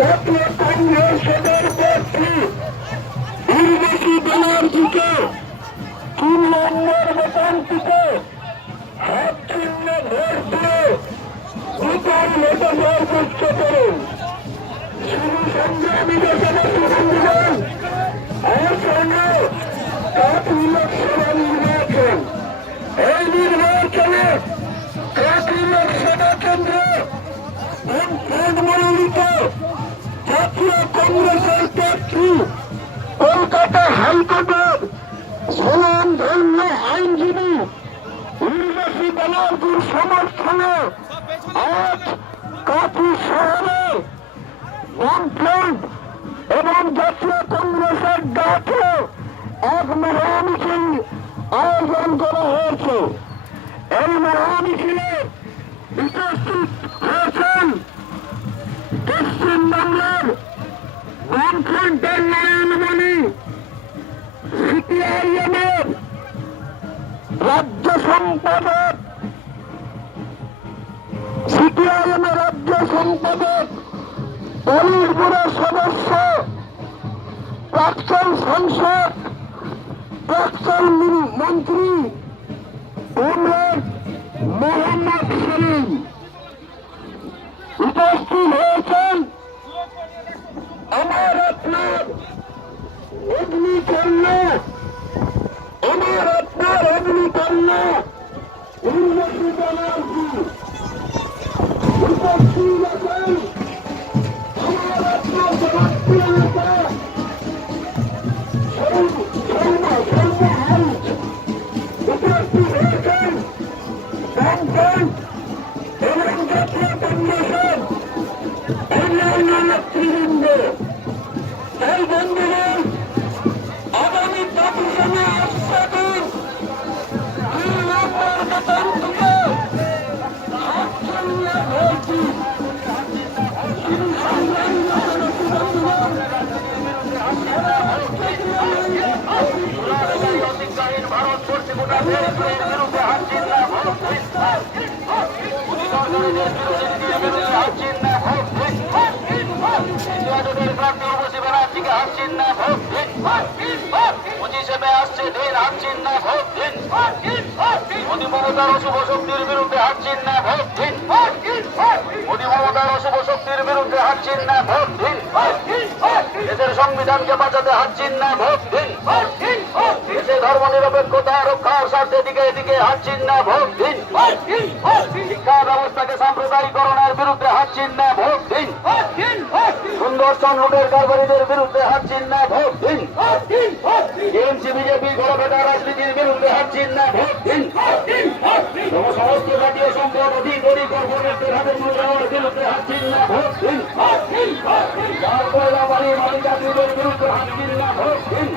Get your fingers in Kapoor Lok Sabha নির্বাচন এই নির্বাচনে কাপুর লোকসভা কেন্দ্র মনোনীত কলকাতা হাইকোর্টের সমান ধন্য আইনজীবী উর্বশী ব্যানার্জির সমর্থনে আজ কাপুর শহরে বামফ্রন্ট এবং জাতীয় কংগ্রেসের ডাকে এক মহামিছিল আয়োজন করা হয়েছে। এই মহামিছিলে উপস্থিত হয়েছেন পশ্চিমবাংলার বামফ্রন্টের নারায়ণমণি, সিপিআইএমের রাজ্য সম্পাদক, সিপিআইএমের রাজ্য সম্পাদক পলিটব্যুরোর সদস্য, প্রাক্তন সংসদ মি- মন্ত্রী কমরেড মোহাম্মদ সেলিম উপস্থিত হয়েছেন আমার আপনার অগ্নিকন্যা আমার আপনার অগ্নিকন্যা উর্বশী ব্যানার্জি উপস্থিত আছেন আমার আপনার জনপ্রিয় নেতা নেতৃবৃন্দ এই বন্ধুগণ আগামী পাকিস্তানে নম্বর বেতন থেকে আটচল্লিশ হয়েছি বন্ধুগণ ভারতবর্ষে গোটা বিরুদ্ধে বিরুদ্ধে হাসছেন না ভোট সংবিধানকে বাঁচাতে হাসছেন না, ভোট দিন। দেশে ধর্ম নিরপেক্ষতা রক্ষার স্বার্থে দিকে এদিকে হাসছেন না ভোট দিন শিক্ষা ব্যবস্থাকে সাম্প্রদায়িকরণের বিরুদ্ধে হাসছেন না ভোট দিন সুন্দরবন লুটের কারবারিদের বিরুদ্ধে হাসছেন না ভোট দিন টিএমসি বিজেপি গড়বেটা রাজনীতির বিরুদ্ধে হাসছেন না ভোট দিন সমস্ত জাতীয় সম্পদ অধিকারী কর্পোরেটের হাতে তুলে দেওয়ার বিরুদ্ধে হাসছেন না ভোট দিন বিরুদ্ধে হাসছেন না ভোট দিন